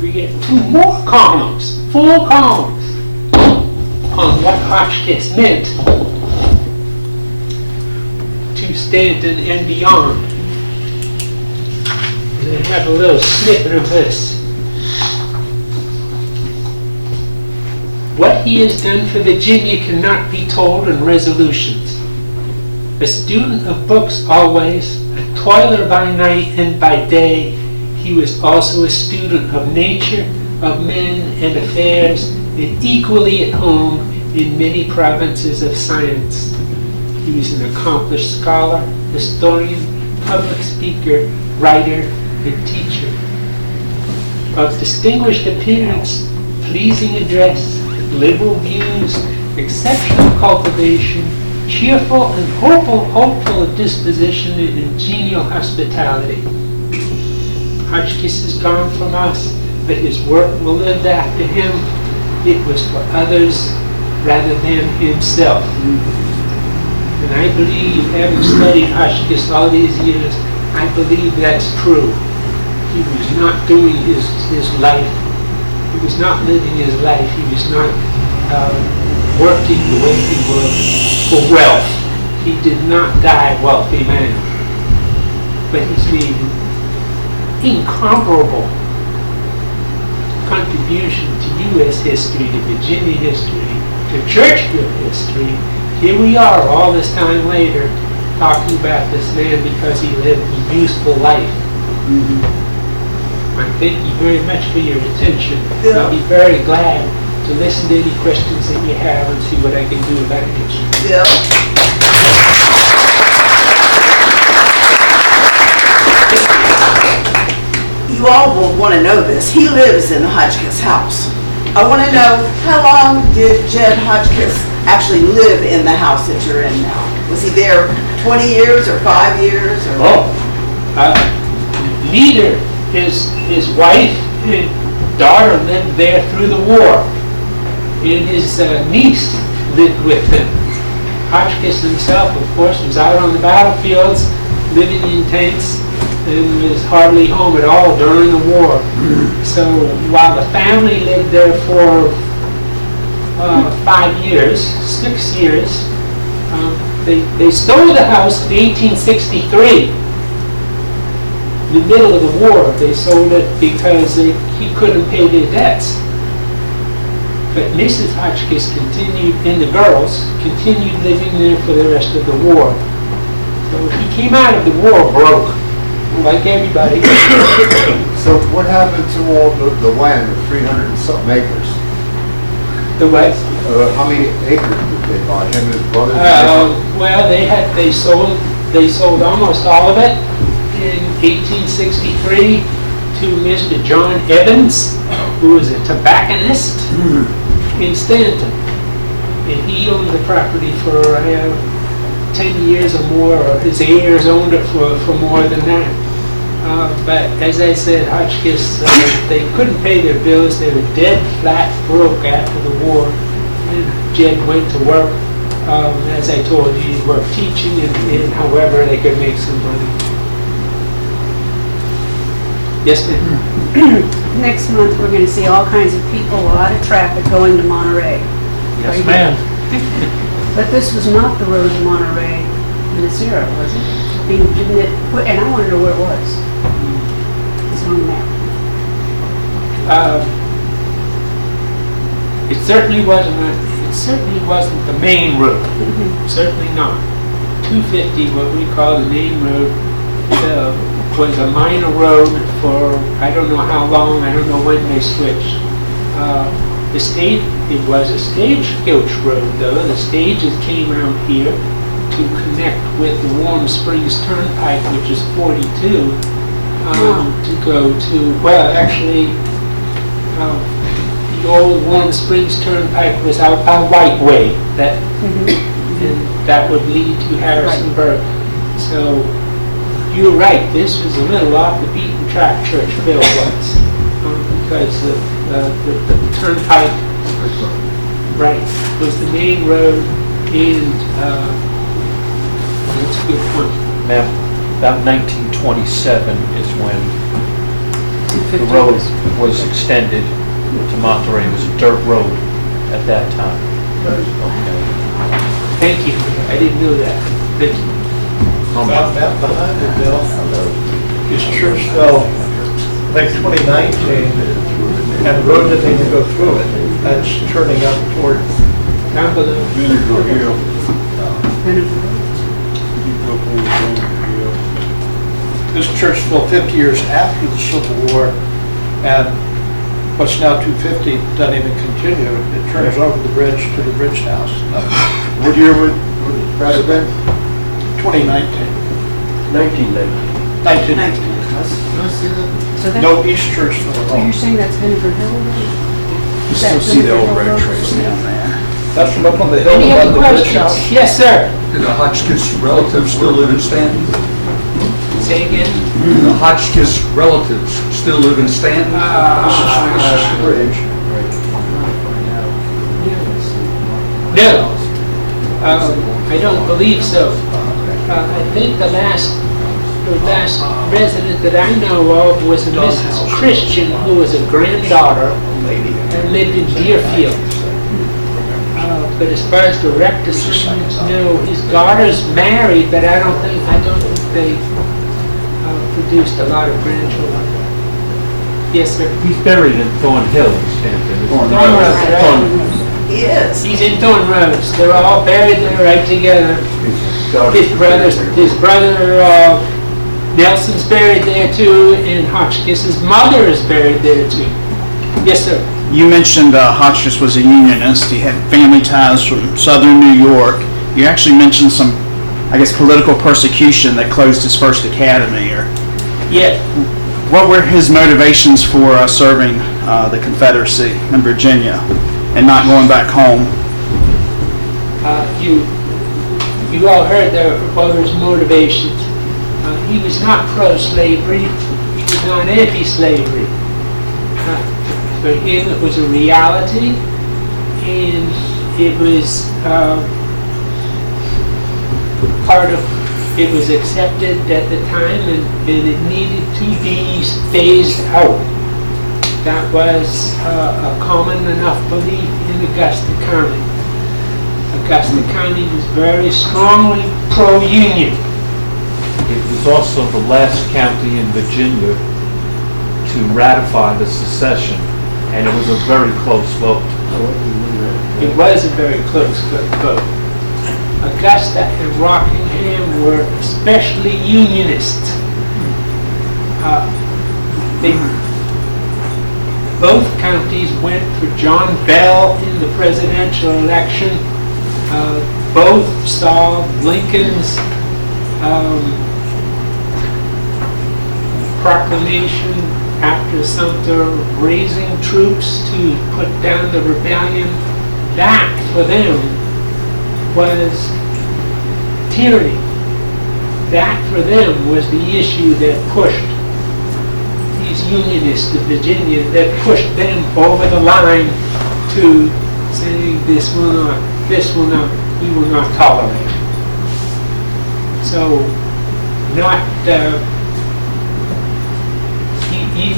We get 2 more columns, 4 columns on what Hotchkiss meant to Stanton and beyond. And I have a little snippet of this. What he has done for Virginia cannot be told in resolutions. A student of books always, a toiler by night and by day, he was also a student of nature, of men and affairs, and equally at home in many provinces of science. He was an accomplished scholar, historian, public speaker, writer, and teacher. Of distinguished appearance, pleasing address, liberal views, exceptional cultivation, cheerful and hopeful of disposition and genial hospitality. Hotchkiss is gone from us, but his work will live after him. It was for others rather than himself. And I believe, having studied Hotchkiss all these years, I believe that's true. He was not doing his life. He was not living his life. He was not working the way he worked for wealth. He did not die a wealthy man. But he's made incomparable contribution to U.S. history, to Virginia history, to Churchville history. Here we are all this time later talking about this man because he lived a useful life. I thank you very much for your attention. I'll be very glad to listen to any questions that you have and see what I can do about it. Yeah. you all will want to know this. He lives in the Hotchkiss house. I want to know, how long did Jed Hotchkiss actually live in the house that you're in now? Was he there 20 years or 5 years? Or? Neither his wife and daughter lived there through the war, and his niece lived with them. Hotchkiss himself, of course, was out on the battlefields, living in tents, and was hardly home at all during the war. So while the family lived there for 5 years, 6 years, they stole the house in 1863. In the middle of the war, they sold it because he couldn't pay their debts. But Mrs. Hotchkiss continued, and the girls continued living there for the rest of the war. So he came out of the war broke, like everybody. So what happened to all the land, the 300 and something acres? The what? How many acres did they buy, him and his brother? Well, they sold almost all of it in 1863 to Mr. John Evans, who was a tobacconist in Stanton. And he owned the property for 10 years or more, or his heirs owned it for more than that. But as I said, Hotchkiss, they couldn't pay their bills. They were dead flat broke after the war. And Jed went to work, as I told you, he worked teaching and however they could make some money. Yes, ma'am. Next month, we're going to see all kinds of people, a lot of traffic going to Monterey. Yes, ma'am. But this was not the road to Monterey, Minnesota, was it? I mean, didn't it, and I want to know where it was. It's on the map. It certainly wasn't the main road. Certainly not. 250, what we call the main road, was a minor road for I don't know how long. I don't know when they switched. It was a stagecoach road, though. The stages came out here to connect with the Warm Springs Turnpike, which is 42, to go to, well, actually, the old Warm Springs Turnpike was out by White Way, and that would lead to Harrisonburg. So you're right, this was a little off the beaten track, Churchville was, because the turnpike, right, was the main road, and that's a good point. Ma'am, about 1927 is when the road was extended to Monterey. It was a dirt road at that time. Thank you, I didn't know that. Thank you. About behind the bill is Churchville, like 2019, and the road that they can go through it, that's turning up toward Down below. Vinegar Hill. this Churchville 50 years after the Civil War, and what's now 250 doesn't even continue. It turns over the bridge to the bridge house. What year would that have been? 2019. 1990. 19. So that's, No East Churchville at so you're all. saying that's Vinegar Hill Road? You still see the old red trails down there. That's from up on the hill Any other above the bridge questions? house. Yes, sir. Do the Hotchkiss relatives still live in Stanton? Say again. The Hotchkiss relatives still live in Stanton? This is the bridge. No, I don't believe so. I think the last resident that I know of was a Mrs. Christian, who was a granddaughter and lived in Deerfield. But as far as direct descendants, no. His daughter's married, but I don't think they produced a lot of grandchildren. Yes, sir. He's buried in Thorn Hill in Stanton. Thorn Road, right? He is. He's in Thorn Roads. They're all buried there right together. His brother Nelson's buried there too, and Hotchkiss's mother is buried there too. Yes, sir. You mentioned Hotchkiss was a unionist. He had family ties from southern New York. You actually mentioned some, I guess, political persecution that closed his first academy. Or Yeah. what were his motivations for serving the Confederacy in Virginia and not going back home? You all heard their father's motivations. He was not pro-slavery. He was not anti-slavery. For him, it was a reality, and it was part of. It was accepted at the time, and it needed to be phased out. That was a common enough belief in Augusta County. Augusta County was very strongly pro-union. It was also the last county in Virginia to ratify the secession, and it was a very close vote. It was a very close vote. Augusta and Rockingham were especially unionist. Both counties went for John Bell in the presidential election. Both saw Lincoln's proclamation after Sumter raising troops to put down the rebellion. That, for them, was tyranny. That, for them, was the issue that pushed these unionists of Virginia, that pushed them over the line to saying we will not tolerate. So, you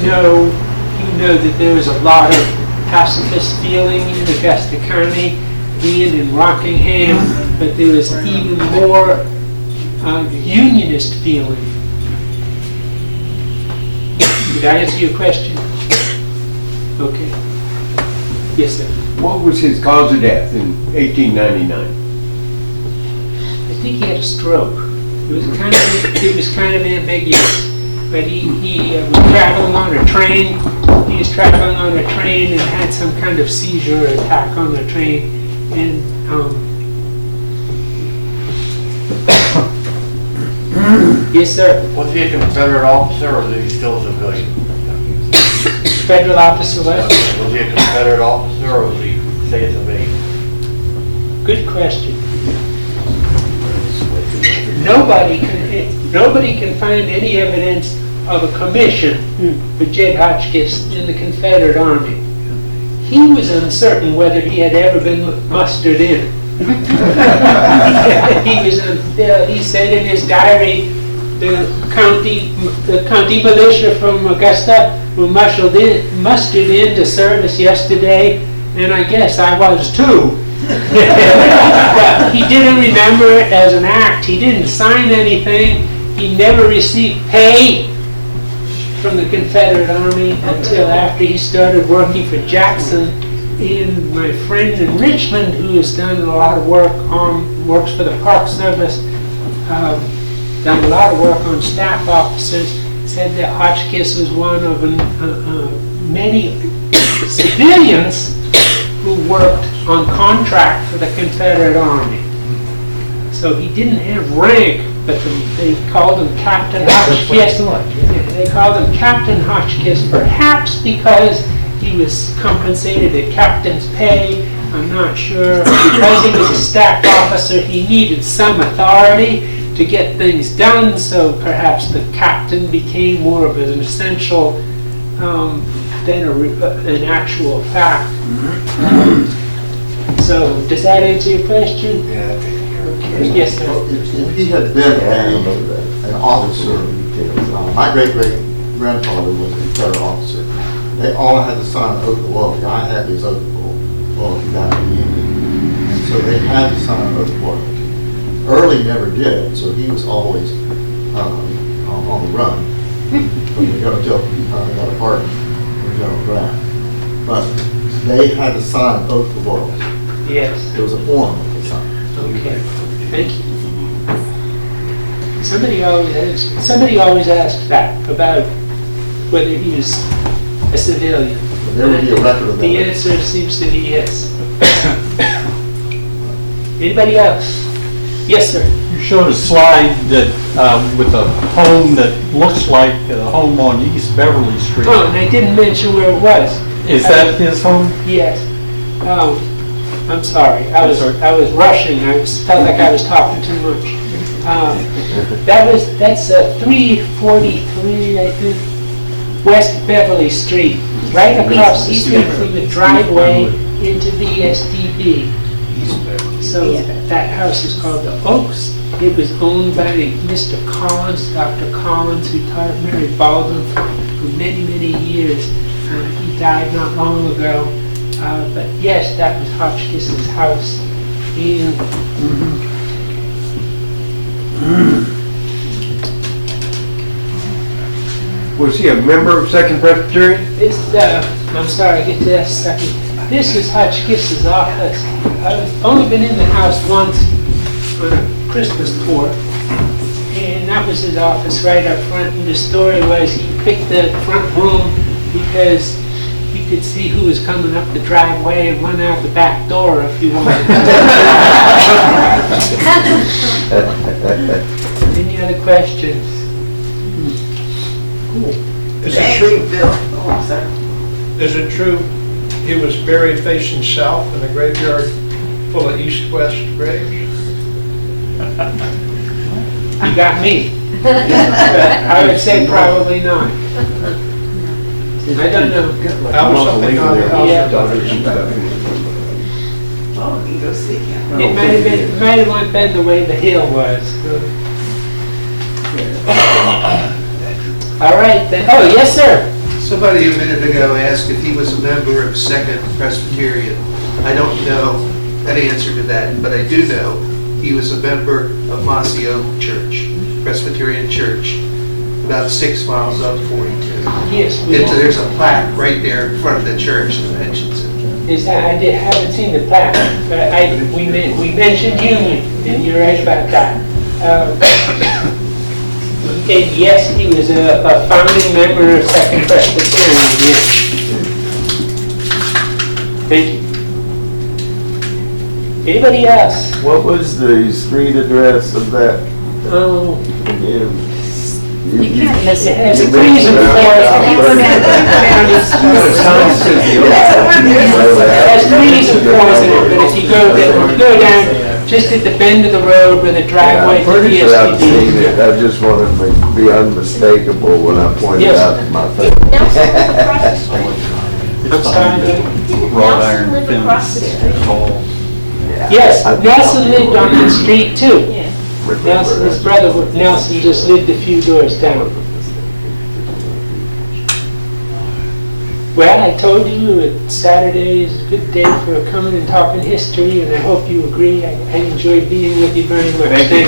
know that there was a lot of pacifist feeling in Augusta County and in Rockingham, but there was even more unionist feeling. Did I answer your question? Okay. Yes, sir. What was his cause of death in 1899? I think he had a stroke. It was kind of ambiguous, but he was traveling on a train. He was traveling on a train and had some kind of seizure attack on the train, and yes, sir. Was he a Confederate officer or was he still a civilian? Federal officer, what? Was he a Confederate officer or was he a civilian? Good question. Nobody can find any evidence of a commission for Jed Hotchkiss in the Confederate Army. He was uncertain whether he had ever been mustered in. He said in his diary, the county militia from Augusta were mustered into service yesterday, and I guess I was too. But he didn't remember it as an act. He didn't sign anything. He never received pay from the Confederate Army until after he started working for Jackson. And my friend in Richmond, who has done a lot of works for the Park Service, done a lot of work on staff officers, said that Hotchkiss was one of many civilians who worked on contract for the Confederate Army. So he didn't have rank, but they called him Captain Hotchkiss. They called him Captain Hotchkiss, perhaps because he was compensated at captain's pay. I'm not sure. Because he was a staff officer, he needed some authority to get things done, so perhaps the captain became more of an essential than an actual fact. So, does that answer your question? Yeah, Okay. Yes, sir. If he had been an officer, my great-great-grandfather was a Confederate officer. They all had to sign an oath of loyalty. I had his oath of loyalty back in the Union. And so they had to sign an oath of loyalty. Early never did, so he was always on the run. When they got a joke, he finally got a pardon from General Grant. But they had to sign an oath of loyalty. Yes. It was a form that they signed. Okay. Thank you. Somebody always asks that about whether he was a civilian. There would be a record of that. The answer seems to be yes. Anybody else? Yes, sir. You showed a slide that, with a home that looks like a home on East Beverly Street. Oh, and I didn't mention where it was. Is that his home? Yes. I'm sorry, I was rushing, felt like I was talking too much. That's 343, I think, West Beverly Street, right across the street from the driveway into the SDB. So that house is called the Oaks. It was owned by Mr. Collins, Dr. Collins, who taught at Mary Baldwin for many, many years. He died not long ago. But yes, that was Hotchkiss's house. Was he a member of Second Presbyterian? I'm sorry, get to that second. This is Hotchkiss's office. I've only been in the house once on a Christmas tour, and that was his office right up front. And the story was he picked the front room because he could see who was coming up the driveway and run out the back door if he wanted. Any other questions? Is it Thank true, you, Bill. Oh, sir. is it true he was buried facing south in a graveyard full of east-west graves? You got me. But I would say probably not. I don't know. That was something on the house. Yeah. Oh, you can go see him. It might have been the way the hill was. All right, then. Oh, yes, sir. Somebody a minute ago asked if he was a member of Second Presbyterian. I don't know an answer to that, but I do know he was a member of Mossy Oak Church, Presbyterian Church, about 6 miles up 42. Yes. There's a plaque right there in front of the church that mentions it. Haven't seen the plaque, but we mentioned Union, and you're right about that. And yes, he was a founding member of Second Presbyterian, yes. Thank you. Anybody else? What was the street address of that? Oh, Yeah. You can't miss it. it's a reason for it. There's trees and forest in it, but if you go down, just at the bend of the road where the driveway I'm to pretty the sure I've seen it. STD. I just wanted to be unmistakable when I pointed Yes. out my thing. I'm sorry. Wrought iron fence, tall. Yes, Nelson lived on that street too. Yeah. Nelson, his brother Nelson just lived a few doors down. Well, I told you Saturday is a good day for coming and talking history, and I hope you agree. I enjoyed being with you very much. Thank you.